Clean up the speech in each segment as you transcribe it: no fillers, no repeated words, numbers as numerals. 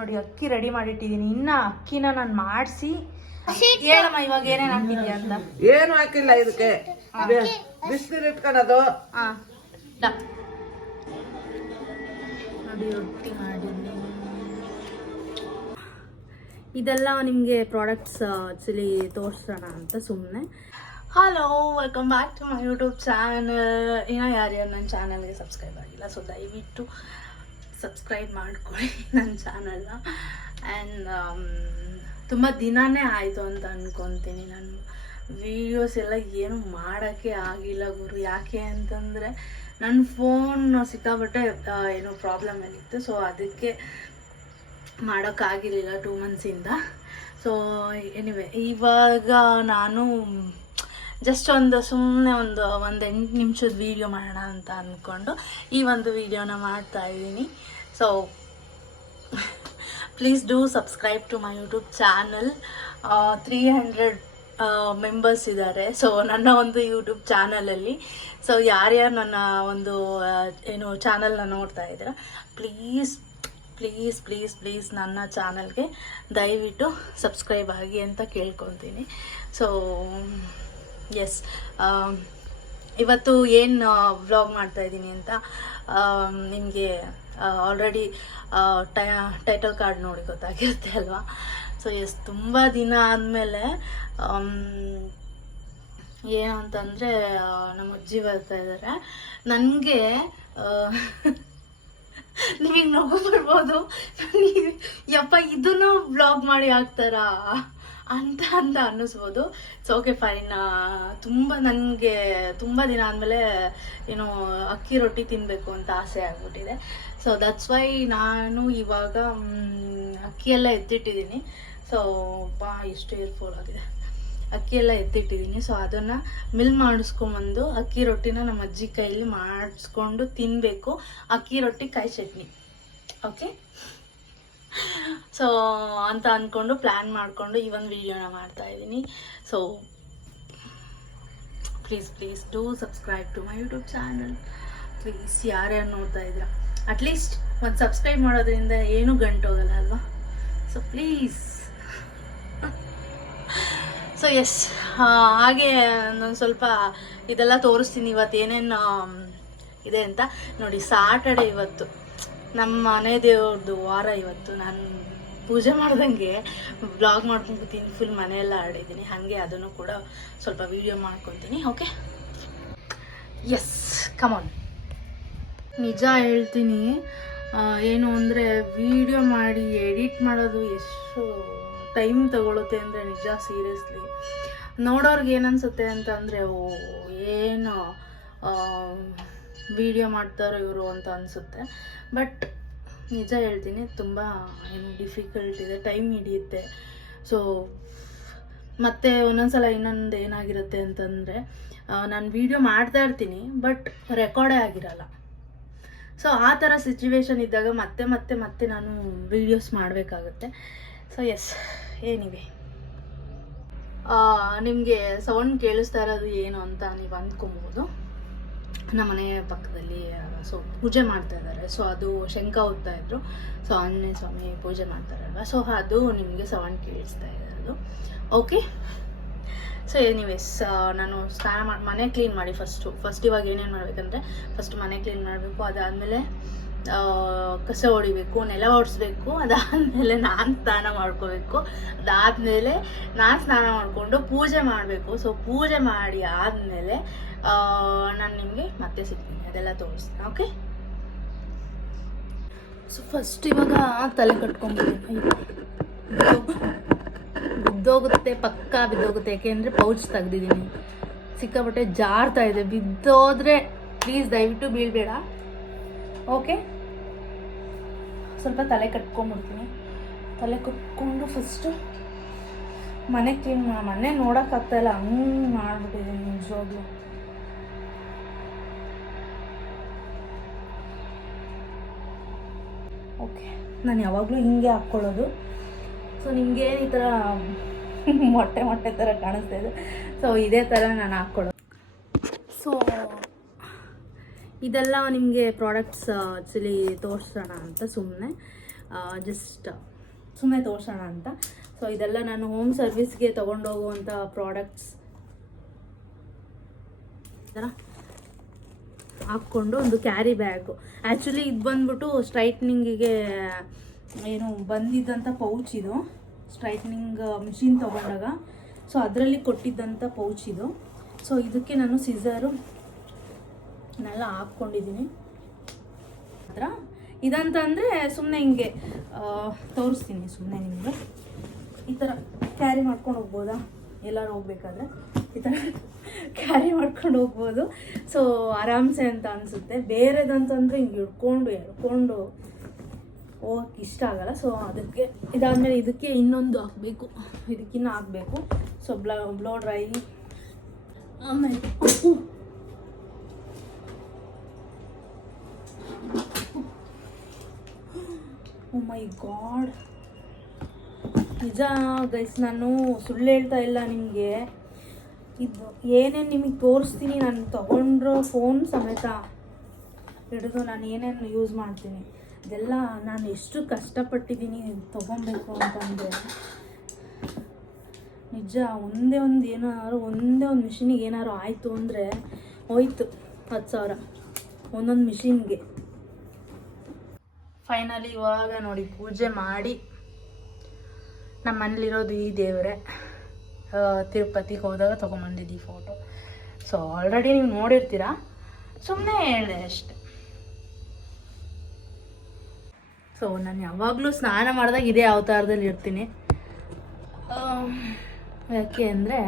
ನೋಡಿ ಅಕ್ಕಿ ರೆಡಿ ಮಾಡಿಟ್ಟಿದ್ದೀನಿ. ಇನ್ನು ಅಕ್ಕಿನ ನಾನು ಮಾಡಿಸಿ ಹೇಳಮ್ಮ ಇವಾಗ ಏನೇನು ಹಾಕಿದ್ಯಾ ಅಂತ. ಏನು ಹಾಕಿಲ್ಲ, ಇದಕ್ಕೆ ಬಿಸಿನೀರು ಇಟ್ಕೊಳ್ಳೋದು. ನೋಡಿ ರೊಟ್ಟಿ ಮಾಡಿದ್ದೀನಿ. ಇದೆಲ್ಲ ನಿಮಗೆ ಪ್ರಾಡಕ್ಟ್ಸ್ ಆ್ಯಕ್ಚುಲಿ ತೋರಿಸೋಣ ಅಂತ ಸುಮ್ಮನೆ. Hello, welcome back to my YouTube channel. ಏನೋ ಯಾರ್ಯಾರು ನನ್ನ ಚಾನಲ್ಗೆ ಸಬ್ಸ್ಕ್ರೈಬ್ ಆಗಿಲ್ಲ, ಸೊ ದಯವಿಟ್ಟು ಸಬ್ಸ್ಕ್ರೈಬ್ ಮಾಡ್ಕೊಳ್ಳಿ ನನ್ನ ಚಾನಲ್ನ. ಆ್ಯಂಡ್ ತುಂಬ ದಿನವೇ ಆಯಿತು ಅಂತ ಅಂದ್ಕೊತೀನಿ. ನಾನು ವೀಡಿಯೋಸ್ ಎಲ್ಲ ಏನು ಮಾಡೋಕ್ಕೆ ಆಗಿಲ್ಲ ಗುರು. ಯಾಕೆ ಅಂತಂದರೆ ನನ್ನ ಫೋನ್ ಸಿಕ್ಕಾಬಟ್ಟೆ ಏನೋ ಪ್ರಾಬ್ಲಮ್ ಆಗಿತ್ತು, ಸೊ ಅದಕ್ಕೆ ಮಾಡೋಕ್ಕಾಗಿರಲಿಲ್ಲ 2 ಮಂತ್ಸಿಂದ. ಸೊ ಎನಿವೆ ಇವಾಗ ನಾನು ಜಸ್ಟ್ ಸುಮ್ಮನೆ ಒಂದು 8 ನಿಮಿಷದ ವೀಡಿಯೋ ಮಾಡೋಣ ಅಂತ ಅಂದ್ಕೊಂಡು ಈ ಒಂದು ವೀಡಿಯೋನ ಮಾಡ್ತಾಯಿದ್ದೀನಿ. So please do subscribe to my YouTube channel. 300 members ಇದ್ದಾರೆ ಸೊ ನನ್ನ ಒಂದು ಯೂಟ್ಯೂಬ್ ಚಾನಲಲ್ಲಿ. ಸೊ ಯಾರ್ಯಾರು ನನ್ನ ಒಂದು ಏನು ಚಾನಲ್ನ ನೋಡ್ತಾ ಇದ್ದೀರಾ, ಪ್ಲೀಸ್ ಪ್ಲೀಸ್ ಪ್ಲೀಸ್ ಪ್ಲೀಸ್ ನನ್ನ ಚಾನಲ್ಗೆ ದಯವಿಟ್ಟು ಸಬ್ಸ್ಕ್ರೈಬ್ ಆಗಿ ಅಂತ ಕೇಳ್ಕೊತೀನಿ. ಸೊ ಎಸ್, ಇವತ್ತು ಏನು ವ್ಲಾಗ್ ಮಾಡ್ತಾಯಿದ್ದೀನಿ ಅಂತ ನಿಮಗೆ ಆಲ್ರೆಡಿ ಟೈಟಲ್ ಕಾರ್ಡ್ ನೋಡಿ ಗೊತ್ತಾಗಿರುತ್ತೆ ಅಲ್ವಾ. ಸೊ ಎಸ್, ತುಂಬ ದಿನ ಆದಮೇಲೆ ಏನು ಅಂತಂದರೆ ನಮ್ಮ ಅಜ್ಜಿ ಬರ್ತಾ ಇದ್ದಾರೆ. ನನಗೆ ನಿಮಗೆ ನಗು ಬರ್ಬೋದು, ಯಪ್ಪ ಇದನ್ನು ವ್ಲಾಗ್ ಮಾಡಿ ಹಾಕ್ತಾರಾ ಅಂತ ಅನ್ನಿಸ್ಬೋದು. So okay fine. ನನಗೆ ತುಂಬ ದಿನ ಆದಮೇಲೆ ಏನು ಅಕ್ಕಿ ರೊಟ್ಟಿ ತಿನ್ನಬೇಕು ಅಂತ ಆಸೆ ಆಗ್ಬಿಟ್ಟಿದೆ. ಸೊ ದಟ್ಸ್ ವೈ ನಾನು ಇವಾಗ ಅಕ್ಕಿ ಎಲ್ಲ ಎತ್ತಿಟ್ಟಿದ್ದೀನಿ. ಸೊ ಎಷ್ಟು ಏರ್ಫೋಲ್ ಆಗಿದೆ. ಅಕ್ಕಿ ಎಲ್ಲ ಎತ್ತಿಟ್ಟಿದ್ದೀನಿ. ಸೊ ಅದನ್ನು ಮಿಲ್ ಮಾಡಿಸ್ಕೊಂಬಂದು ಅಕ್ಕಿ ರೊಟ್ಟಿನ ನಮ್ಮ ಅಜ್ಜಿ ಕೈಲಿ ಮಾಡಿಸ್ಕೊಂಡು ತಿನ್ನಬೇಕು. ಅಕ್ಕಿ ರೊಟ್ಟಿ ಕಾಯಿ ಚಟ್ನಿ. ಓಕೆ, ಸೊ ಅಂತ ಅಂದ್ಕೊಂಡು ಪ್ಲ್ಯಾನ್ ಮಾಡಿಕೊಂಡು ಈ ಒಂದು ವೀಡಿಯೋನ ಮಾಡ್ತಾಯಿದ್ದೀನಿ. So please please do subscribe to my YouTube channel. Please ಯಾರ್ಯಾರು ನೋಡ್ತಾ ಇದ್ದೀರಾ, ಅಟ್ಲೀಸ್ಟ್ ಒಂದು ಸಬ್ಸ್ಕ್ರೈಬ್ ಮಾಡೋದ್ರಿಂದ ಏನೂ ಗಂಟೋಗಲ್ಲ ಅಲ್ವಾ. So please. ಸೊ ಎಸ್, ಹಾಗೆ ನಾನು ಸ್ವಲ್ಪ ಇದೆಲ್ಲ ತೋರಿಸ್ತೀನಿ ಇವತ್ತು ಏನೇನು ಇದೆ ಅಂತ. ನೋಡಿ, ಸಾಟರ್ಡೆ ಇವತ್ತು ನಮ್ಮ ಮನೆ ದೇವ್ರದ್ದು ವಾರ. ಇವತ್ತು ನಾನು ಪೂಜೆ ಮಾಡ್ದಂಗೆ ಬ್ಲಾಗ್ ಮಾಡ್ಕೊಂಡ್ಬಿಡ್ತೀನಿ. ಫುಲ್ ಮನೆಯೆಲ್ಲ ಆಡಿದ್ದೀನಿ, ಹಾಗೆ ಅದನ್ನು ಕೂಡ ಸ್ವಲ್ಪ ವೀಡಿಯೋ ಮಾಡ್ಕೊತೀನಿ. ಓಕೆ, ಎಸ್, ಕಮಾನ್. ನಿಜ ಹೇಳ್ತೀನಿ, ಏನು ಅಂದರೆ ವೀಡಿಯೋ ಮಾಡಿ ಎಡಿಟ್ ಮಾಡೋದು ಎಷ್ಟು ಟೈಮ್ ತಗೊಳುತ್ತೆ ಅಂದರೆ ನಿಜ ಸೀರಿಯಸ್ಲಿ. ನೋಡೋರ್ಗೆ ಏನನ್ಸುತ್ತೆ ಅಂತ ಅಂದರೆ, ಓ ಏನು ವೀಡಿಯೋ ಮಾಡ್ತಾರೋ ಇವರು ಅಂತ ಅನಿಸುತ್ತೆ. ಬಟ್ ನಿಜ ಹೇಳ್ತೀನಿ, ತುಂಬ ಏನು ಡಿಫಿಕಲ್ಟ್ ಇದೆ, ಟೈಮ್ ಹಿಡಿಯುತ್ತೆ. ಸೊ ಮತ್ತು ಒಂದೊಂದ್ಸಲ ಇನ್ನೊಂದು ಏನಾಗಿರುತ್ತೆ ಅಂತಂದರೆ, ನಾನು ವೀಡಿಯೋ ಮಾಡ್ತಾ ಇರ್ತೀನಿ ಬಟ್ ರೆಕಾರ್ಡೇ ಆಗಿರಲ್ಲ. ಸೊ ಆ ಥರ ಸಿಚುವೇಶನ್ ಇದ್ದಾಗ ಮತ್ತೆ ಮತ್ತೆ ಮತ್ತೆ ನಾನು ವೀಡಿಯೋಸ್ ಮಾಡಬೇಕಾಗುತ್ತೆ. ಸೊ ಎಸ್, ಏನಿವೆ ನಿಮಗೆ ಸೌಂಡ್ ಕೇಳಿಸ್ತಾ ಇರೋದು ಏನು ಅಂತ ನೀವು ಅಂದ್ಕೊಬೋದು. ನಮ್ಮ ಮನೆ ಪಕ್ಕದಲ್ಲಿ ಸೊ ಪೂಜೆ ಮಾಡ್ತಾ ಇದ್ದಾರೆ. ಸೊ ಅದು ಶಂಖ ಓದ್ತಾ ಇದ್ರು. ಸೊ ಆಂಜನೇಯ ಸ್ವಾಮಿ ಪೂಜೆ ಮಾಡ್ತಾರಲ್ವ, ಸೊ ಅದು ನಿಮಗೆ ಸೌಂಡ್ ಕೇಳಿಸ್ತಾ ಇರೋದು. ಓಕೆ, ಸೊ ಎನಿವೇಸ್, ನಾನು ಸ್ನಾನ ಮಾಡಿ ಮನೆ ಕ್ಲೀನ್ ಮಾಡಿ ಫಸ್ಟ್ ಇವಾಗ ಏನೇನು ಮಾಡಬೇಕಂದ್ರೆ, ಫಸ್ಟ್ ಮನೆ ಕ್ಲೀನ್ ಮಾಡಬೇಕು. ಅದಾದಮೇಲೆ ಕಸ ಹೊಡಿಬೇಕು, ನೆಲ ಒರೆಸ್ಬೇಕು. ಅದಾದಮೇಲೆ ನಾನು ಸ್ನಾನ ಮಾಡ್ಕೋಬೇಕು. ಅದಾದಮೇಲೆ ನಾನು ಸ್ನಾನ ಮಾಡಿಕೊಂಡು ಪೂಜೆ ಮಾಡಬೇಕು. ಸೊ ಪೂಜೆ ಮಾಡಿ ಆದಮೇಲೆ ನಾನು ನಿಮಗೆ ಮತ್ತೆ ಸಿಗ್ತೀನಿ, ಅದೆಲ್ಲ ತೋರಿಸ್ತೀನಿ. ಓಕೆ, ಸೊ ಫಸ್ಟ್ ಇವಾಗ ತಲೆ ಕಟ್ಕೊಂಡ್ಬಿಡ್ತೀನಿ. ಬಿದ್ದೋಗುತ್ತೆ, ಪಕ್ಕ ಬಿದ್ದೋಗುತ್ತೆ. ಯಾಕೆಂದರೆ ಪೌಚ್ ತೆಗ್ದಿದ್ದೀನಿ, ಸಿಕ್ಕಾಪಟ್ಟೆ ಜಾರ್ತಾ ಇದೆ. ಬಿದ್ದೋದ್ರೆ ಪ್ಲೀಸ್ ದಯವಿಟ್ಟು ಬೀಳಬೇಡ. ಓಕೆ, ಸ್ವಲ್ಪ ತಲೆ ಕಟ್ಕೊಂಡ್ಬಿಡ್ತೀನಿ. ತಲೆ ಕಟ್ಕೊಂಡು ಫಸ್ಟು ಮನೆ ಕ್ಲೀನ್ ಮನೆ ನೋಡೋಕ್ಕಾಗ್ತಾಯಿಲ್ಲ, ಹಂಗೆ ಮಾಡಿಬಿಟ್ಟಿದ್ದೀನಿ ನಿಜವಾಗ್ಲೂ. ಓಕೆ, ನಾನು ಯಾವಾಗಲೂ ಹಿಂಗೆ ಹಾಕ್ಕೊಳ್ಳೋದು. ಸೊ ನಿಮಗೇನು ಈ ಥರ ಮೊಟ್ಟೆ ಥರ ಕಾಣಿಸ್ತಾ ಇದೆ. ಸೊ ಇದೇ ಥರ ನಾನು ಹಾಕ್ಕೊಳ್ಳೋದು. ಸೊ ಇದೆಲ್ಲ ನಿಮಗೆ ಪ್ರಾಡಕ್ಟ್ಸ್ ಆ್ಯಕ್ಚುಲಿ ತೋರಿಸೋಣ ಅಂತ ಸುಮ್ಮನೆ. ಜಸ್ಟ್ ಸುಮ್ಮನೆ ತೋರಿಸೋಣ ಅಂತ. ಸೊ ಇದೆಲ್ಲ ನಾನು ಹೋಮ್ ಸರ್ವಿಸ್ಗೆ ತೊಗೊಂಡೋಗುವಂಥ ಪ್ರಾಡಕ್ಟ್ಸ್ ಈ ಥರ ಹಾಕ್ಕೊಂಡು ಒಂದು ಕ್ಯಾರಿ ಬ್ಯಾಗು. ಆ್ಯಕ್ಚುಲಿ ಇದು ಬಂದ್ಬಿಟ್ಟು ಸ್ಟ್ರೈಟ್ನಿಂಗಿಗೆ ಏನು ಬಂದಿದ್ದಂಥ ಪೌಚ್ ಇದು, ಸ್ಟ್ರೈಟ್ನಿಂಗ್ ಮಿಷಿನ್ ತೊಗೊಂಡಾಗ ಸೊ ಅದರಲ್ಲಿ ಕೊಟ್ಟಿದ್ದಂಥ ಪೌಚ್ ಇದು. ಸೊ ಇದಕ್ಕೆ ನಾನು ಸಿಸರು ನೆಲ್ಲ ಹಾಕ್ಕೊಂಡಿದ್ದೀನಿ. ಆ ಥರ ಇದಂತಂದರೆ ಸುಮ್ಮನೆ ಹಿಂಗೆ ತೋರಿಸ್ತೀನಿ ಸುಮ್ಮನೆ ನಿಮಗೆ. ಈ ಥರ ಕ್ಯಾರಿ ಮಾಡ್ಕೊಂಡು ಹೋಗ್ಬೋದಾ, ಎಲ್ಲರೂ ಹೋಗ್ಬೇಕಾದ್ರೆ ಈ ಥರ ಕ್ಯಾರಿ ಮಾಡ್ಕೊಂಡು ಹೋಗ್ಬೋದು. ಸೊ ಆರಾಮ್ಸೆ ಅಂತ ಅನಿಸುತ್ತೆ. ಬೇರೆದಂತಂದರೆ ಹಿಂಗೆ ಎಳ್ಕೊಂಡು ಹೋಗಕ್ಕೆ ಇಷ್ಟ ಆಗಲ್ಲ. ಸೊ ಅದಕ್ಕೆ ಇದಾದಮೇಲೆ ಇದಕ್ಕೆ ಇನ್ನೊಂದು ಹಾಕಬೇಕು, ಇದಕ್ಕಿನ್ನ ಹಾಕಬೇಕು. ಸೊ ಬ್ಲೋ ಡ್ರೈ ಆಮೇಲೆ ಓ ಮೈ ಗಾಡ್, ನಿಜ ಗೈಸ್, ನಾನು ಸುಳ್ಳು ಹೇಳ್ತಾ ಇಲ್ಲ ನಿಮಗೆ. ಇದು ಏನೇನು ನಿಮಗೆ ತೋರಿಸ್ತೀನಿ, ನಾನು ತೊಗೊಂಡ್ರೋ ಫೋನ್ ಸಮೇತ ಹಿಡಿದು ನಾನು ಏನೇನು ಯೂಸ್ ಮಾಡ್ತೀನಿ ಇದೆಲ್ಲ ನಾನು ಎಷ್ಟು ಕಷ್ಟಪಟ್ಟಿದ್ದೀನಿ ತೊಗೊಬೇಕು ಅಂತಂದರೆ. ನಿಜ ಒಂದೇ ಒಂದು ಮಿಷಿನಿಗೆ ಏನಾದ್ರು ಆಯಿತು ಅಂದರೆ ಹೋಯ್ತು 10,000 ಒಂದೊಂದು ಮಿಷಿನ್ಗೆ. ಫೈನಲಿ ಇವಾಗ ನೋಡಿ ಪೂಜೆ ಮಾಡಿ ನಮ್ಮ ಮನೇಲಿರೋದು ಈ ದೇವರೇ. ತಿರುಪತಿಗೆ ಹೋದಾಗ ತೊಗೊಂಬಂದಿದ್ದು ಈ ಫೋಟೋ. ಸೊ ಆಲ್ರೆಡಿ ನೀವು ನೋಡಿರ್ತೀರ, ಸುಮ್ಮನೆ ಹೇಳಿದೆ ಅಷ್ಟೆ. ಸೊ ನಾನು ಯಾವಾಗಲೂ ಸ್ನಾನ ಮಾಡಿದಾಗ ಇದೇ ಅವತಾರದಲ್ಲಿ ಇರ್ತೀನಿ. ಯಾಕೆ ಅಂದರೆ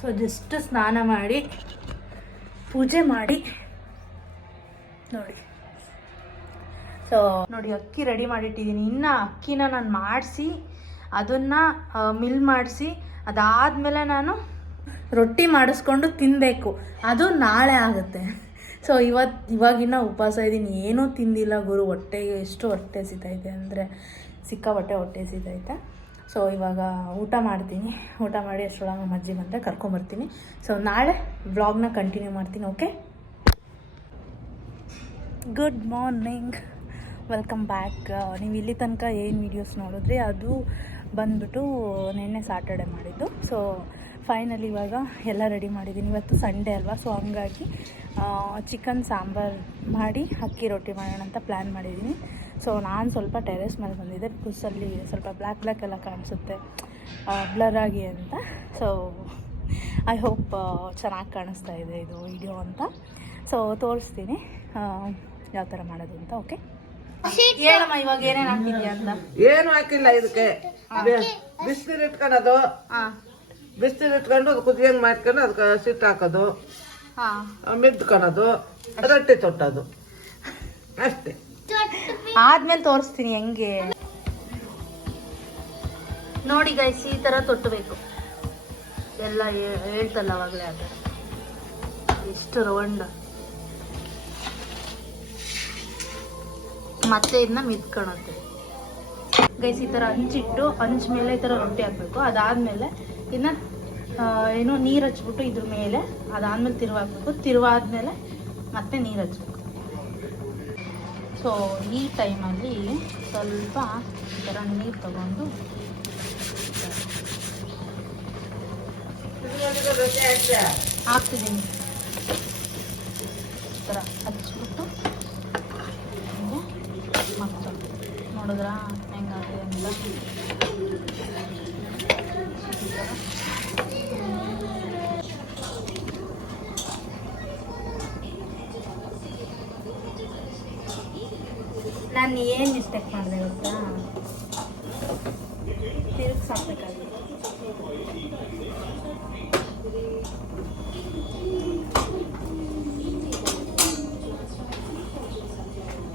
ಸೊ ಜಸ್ಟ್ ಸ್ನಾನ ಮಾಡಿ ಪೂಜೆ ಮಾಡಿ ನೋಡಿ. ಸೊ ನೋಡಿ ಅಕ್ಕಿ ರೆಡಿ ಮಾಡಿಟ್ಟಿದ್ದೀನಿ. ಇನ್ನು ಅಕ್ಕಿನ ನಾನು ಮಾಡಿಸಿ ಅದನ್ನು ಮಿಲ್ ಮಾಡಿಸಿ ಅದಾದಮೇಲೆ ನಾನು ರೊಟ್ಟಿ ಮಾಡಿಸ್ಕೊಂಡು ತಿನ್ನಬೇಕು. ಅದು ನಾಳೆ ಆಗುತ್ತೆ. ಸೊ ಇವಾಗಿನ್ನ ಉಪವಾಸ ಇದ್ದೀನಿ, ಏನೂ ತಿಂದಿಲ್ಲ ಗುರು. ಹೊಟ್ಟೆಗೆ ಎಷ್ಟು ಹೊಟ್ಟೆ ಸಿತೈತೆ ಅಂದರೆ ಸಿಕ್ಕಾಪಟ್ಟೆ ಹೊಟ್ಟೆ ಸಿತೈತೆ. ಸೊ ಇವಾಗ ಊಟ ಮಾಡ್ತೀನಿ. ಊಟ ಮಾಡಿ ಅಷ್ಟರೊಳಗೆ ನಮ್ಮ ಅಜ್ಜಿ ಬಂದರೆ ಕರ್ಕೊಂಬರ್ತೀನಿ. ಸೊ ನಾಳೆ ವ್ಲಾಗ್ನ ಕಂಟಿನ್ಯೂ ಮಾಡ್ತೀನಿ. Okay, good morning, welcome back. ನೀವು ಇಲ್ಲಿ ತನಕ ಏನು ವೀಡಿಯೋಸ್ ನೋಡಿದ್ರಿ ಅದು ಬಂದ್ಬಿಟ್ಟು ನಿನ್ನೆ ಸಾಟರ್ಡೆ ಮಾಡಿದ್ದು. ಸೊ ಫೈನಲಿ ಇವಾಗ ಎಲ್ಲ ರೆಡಿ ಮಾಡಿದ್ದೀನಿ. ಇವತ್ತು ಸಂಡೇ ಅಲ್ವಾ, ಸೊ ಹಂಗಾಗಿ ಚಿಕನ್ ಸಾಂಬಾರು ಮಾಡಿ ಅಕ್ಕಿ ರೊಟ್ಟಿ ಮಾಡೋಣ ಅಂತ ಪ್ಲ್ಯಾನ್ ಮಾಡಿದ್ದೀನಿ. ಸೊ ನಾನು ಸ್ವಲ್ಪ ಟೆರೆಸ್ ಮೇಲೆ ಬಂದಿದ್ದೆ, ಬಿಕಾಸ್ ಅಲ್ಲಿ ಸ್ವಲ್ಪ ಬ್ಲ್ಯಾಕ್ ಎಲ್ಲ ಕಾಣಿಸುತ್ತೆ ಬ್ಲರ್ ಆಗಿ ಅಂತ. ಸೊ ಐ ಹೋಪ್ ಚೆನ್ನಾಗಿ ಕಾಣಿಸ್ತಾ ಇದೆ ಇದು ವಿಡಿಯೋ ಅಂತ. ಸೊ ತೋರಿಸ್ತೀನಿ ಯಾವ ಥರ ಮಾಡೋದು ಅಂತ. ಓಕೆ, ಹೇಳಮ್ಮ ಇವಾಗ ಏನೇನು ಹಾಕಿದ್ಯಾ ಅಂತ. ಏನು ಹಾಕಿಲ್ಲ ಇದಕ್ಕೆ. ಬಿಸಿನೀರು ಇಟ್ಕೊಳ್ಳೋದು, ಬಿಸಿನೀರು ಇಟ್ಕೊಂಡು ಅದು ಕುದಿಯಂಗೆ ಮಾಡ್ಕೊಂಡು ಅದಕ್ಕೆ ಸಿಟ್ಟು ಹಾಕೋದು, ಮಿದ್ಕೊಳ್ಳೋದು, ರೊಟ್ಟಿ ತೊಟ್ಟೋದು ಅಷ್ಟೇ. ಆದ್ಮೇಲೆ ತೋರಿಸ್ತೀನಿ ಹೆಂಗೆ ನೋಡಿ ಗೈಸ್. ಈ ಥರ ತೊಟ್ಟಬೇಕು ಎಲ್ಲ ಹೇಳ್ತಲ್ಲ ಅವಾಗಲೇ. ಆ ಥರ ಎಷ್ಟು ರೌಂಡ್ ಮತ್ತೆ ಇದನ್ನ ಮಿದ್ಕೊಳತ್ತೆ ಗೈಸ್. ಈ ಥರ ಹಂಚಿಟ್ಟು ಹಂಚ ಮೇಲೆ ಈ ಥರ ರೊಟ್ಟಿ ಹಾಕಬೇಕು. ಅದಾದಮೇಲೆ ಇನ್ನು ಏನು ನೀರು ಹಚ್ಬಿಟ್ಟು ಇದ್ರ ಮೇಲೆ ಅದಾದಮೇಲೆ ತಿರುವಾಕ್ಬೇಕು. ತಿರುವಾದ್ಮೇಲೆ ಮತ್ತೆ ನೀರು ಹಚ್ಬೇಕು. ಸೊ ಈ ಟೈಮಲ್ಲಿ ಸ್ವಲ್ಪ ಈ ಥರ ನೀರು ತಗೊಂಡು ಹಾಕ್ತಿದ್ದೀನಿ. ಈ ಥರ ಹಚ್ಬಿಟ್ಟು ಮತ್ತೆ ನೋಡಿದ್ರಾ ಹೆಂಗಾಗಿದೆ ಅಂತ. ನಾನು ಏನು ಮಿಸ್ಟೇಕ್ ಮಾಡಿದೆ ಗೊತ್ತಾ, ತಿರುಗಿಸಿ ಹಾಕ್ಬೇಕಾಗಿದೆ.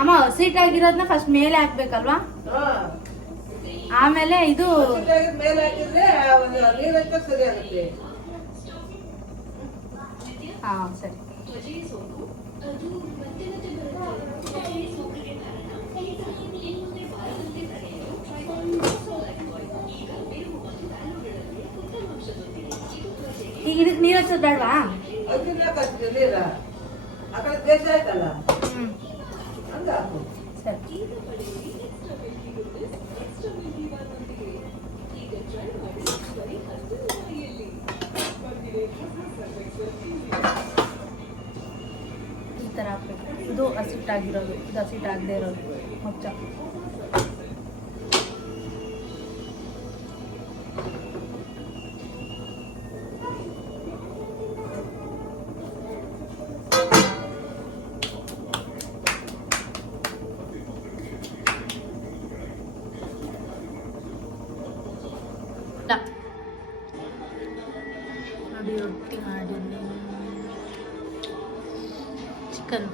ಅಮ್ಮ ಹಸಿಟ್ಟಾಗಿರೋದನ್ನ ಫಸ್ಟ್ ಮೇಲೆ ಹಾಕ್ಬೇಕಲ್ವಾ, ಆಮೇಲೆ ಇದು ಮೇಲೆ ಹಾಕಿದ್ರೆ ನೀರು ಹಾಕಿ ಸರಿ ಆಗುತ್ತೆ. ಹಾಂ ಸರಿ. ಈಗ ಇದಕ್ಕೆ ನೀರು ಹಚ್ಚೋದು ಬೇಡವಾ? ಅದನ್ನ ಕಷ್ಟ ನೀರ ಆ ಕಡೆ ದೇಶ ಆಯ್ತಲ್ಲ ಹ್ಞೂ ಹಂಗ ಹಾಕು. ಸರಿ. ಈ ಥರ ಹಾಕ್ಬೇಕು. ಇದು ಹಸಿಟ್ಟಾಗಿರೋದು, ಇದು ಹಸಿಟ್ಟಾಗದೇ ಇರೋದು ಮೊಚ್ಚ. ನೋಡಿ ರೊಟ್ಟಿ ಮಾಡಿದ್ದೀನಿ, ಚಿಕನ್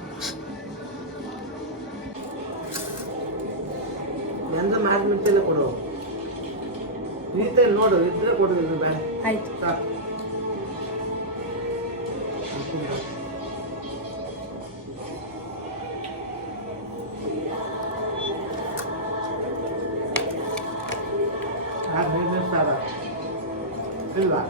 ಎಂದ ಮಾಡಿದ ಮುಂಚೆನೆ ಕೊಡು. ನೀಟಾಗಿ ನೋಡು, ಇದ್ರೆ ಕೊಡು. ಇದು ಬೇಡ ಆಯ್ತು. ಸಾಕು. ಆ ಬಿಸ್ನೆಸ್ ಸಾರ ಇಲ್ವಾ?